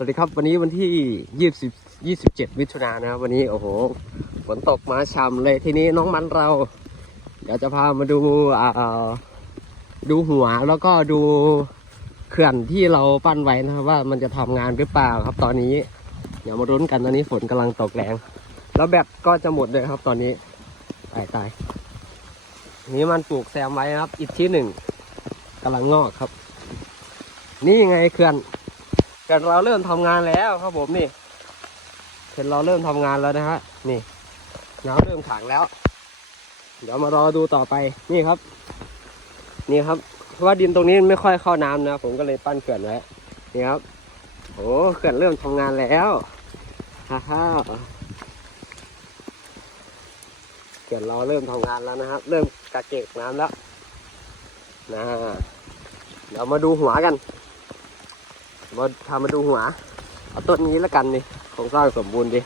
สวัสดีครับวันนี้วันที่27มิถุนายนนะครับวันนี้โอ้โหฝนตกมาช่ำเลยทีนี้น้องมันเราเดี๋ยวจะพามาดูหัวแล้วก็ดูเขื่อนที่เราปั้นไว้นะครับว่ามันจะทำงานหรือเปล่าครับตอนนี้เดี๋ยวมาลุ้นกันตอนนี้ฝนกำลังตกแรงแล้วแบตก็จะหมดเลยครับตอนนี้ตายนี้มันปลูกแซมไว้ครับอีกที่หนึ่งกำลังงอกครับนี่ไงเขื่อนเราเริ่มทำงานแล้วครับผมนี่เราเริ่มทำงานแล้วนะฮะนี่น้ำเริ่มขังแล้วเดี๋ยวมารอดูต่อไปนี่ครับเพราะว่าดินตรงนี้ไม่ค่อยเข้าน้ำนะผมก็เลยปั้นเขื่อนไว้นี่ครับโอ้เขื่อนเริ่มทำงานแล้วฮ่าเขื่อนเราเริ่มทำงานแล้วนะครับเริ่มกระเก็บน้ำแล้วนะเดี๋ยวมาดูหัวกันมาดูหัวเอาต้นนี้แล้วกันนี่โครงสร้างสมบูรณ์ดี